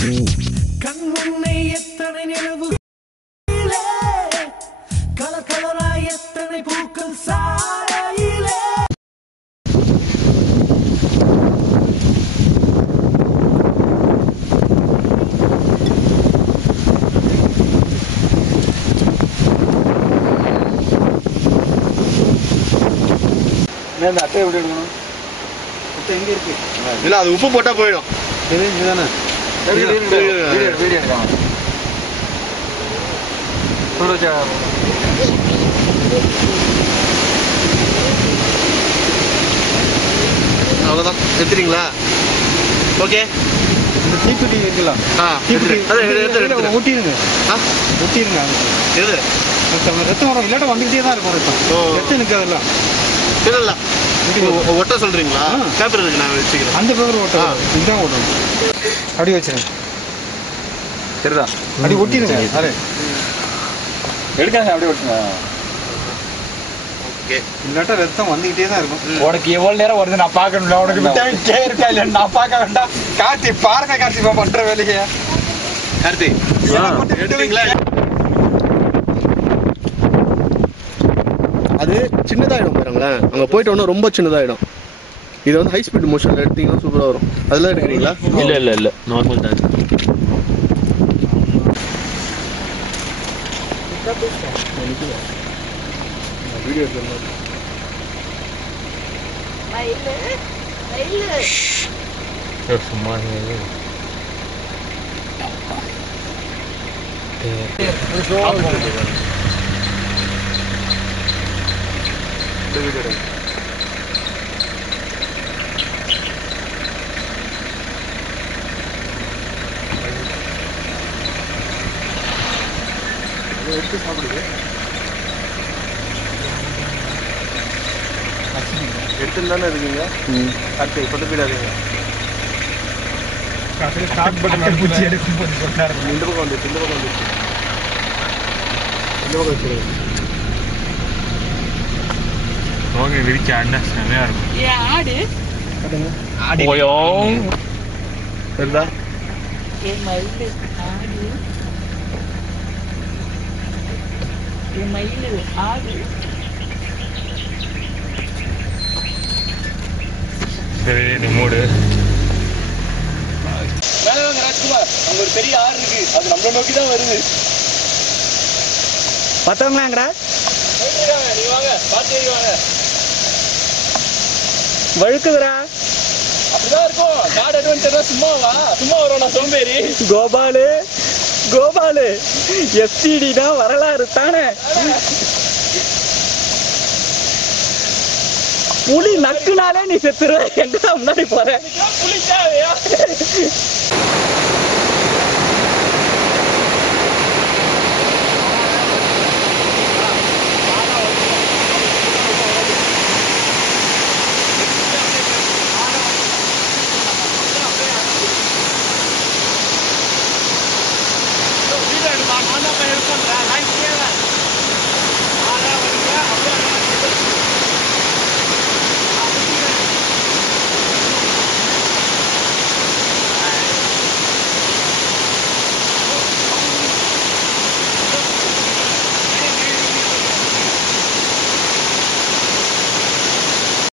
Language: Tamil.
கண் முன்னே எத்தனை நிலவு கலர் கலராய் எத்தனை பூக்கள் சாலையிலே அந்த அட்டை எப்படி எடுக்கணும்? அட்டை எங்கே இருக்கு? இல்லை, அது உப்பு போட்டால் போயிடும். இதுதானே அவ்வளோதான். எடுத்துறீங்களா? ஓகே. இந்த தீக்குட்டி இருக்குல்ல, ஊட்டிடுங்க ஊட்டிடுங்க. எது ரத்தம் வரும், இல்லாட்ட வந்துக்கிட்டே தான் இருக்கும் ரத்தம். ரத்தம் எனக்கு அதெல்லாம் இல்லை ஒட்ட சொல்றீங்களா? பேப்பர் இருக்கு, நான் வச்சுக்கிறேன். அந்த பேப்பர் ஒட்ட இதுதான் ஓட்டணும். அப்படி வச்சுருங்க. சரிதா? அப்படி ஒட்டிடுங்க. அரே எடுக்காங்க, அப்படியே ஒட்டுங்க. ஓகே. இல்லாட்ட ரத்தம் வந்துக்கிட்டே தான் இருக்கும். உனக்கு எவ்வளோ நேரம் வருது நான் பார்க்கணும்ல. உனக்கு விட்டே இருக்கா இல்லை நான் பார்க்க வேண்டாம். கார்த்தி பாருங்க, கார்த்தி பண்ணுற வேலையை. கார்த்தி எடுத்துறீங்களா? அது சின்னதாகிடும் பாருங்களேன். அங்கே போயிட்டு ஒன்றும் ரொம்ப சின்னதாகிடும். இது வந்து ஹை ஸ்பீட் மோஷனில் எடுத்தீங்கன்னா சூப்பராக வரும். அதெல்லாம் எடுக்கிறீங்களா? இல்லை நார்மல் தான். வீடியோ சும்மா எடுத்து சாப்பிடுது. எடுத்துன்னு தானே இருக்கீங்க. அடுத்து கொண்டு போயிடாதீங்க. இந்த பக்கம் வந்துச்சு, இந்த பக்கம் வந்துச்சு, இந்த பக்கம் வச்சுருங்க. ஓகே, விரிச்சு ஆடினா செமையாக இருக்கும். ஆடு சரிதா? மயில் ஆடு. சரி, நீ மூடு. மேலே வாங்க ராஜ்குமார், அங்கே ஒரு பெரிய ஆறு இருக்கு, அது நம்மளை நோக்கி தான் வருது. பார்த்தவங்களாங்கடா, நீ வாங்க, பார்த்து வாங்க. வழுக்குதுரா. அப்படிதான் இருக்கும். காடு அட்வென்ச்சர்னா சும்மாவா? சும்மா வரும். நான் சோம்பேறி. கோபாலு எஸ்டிடினா வரலாறு தானே. புலி நக்குனாலே நீ செத்துருவ. எங்கதான் முன்னாடி போற? புலிச்சாவையா?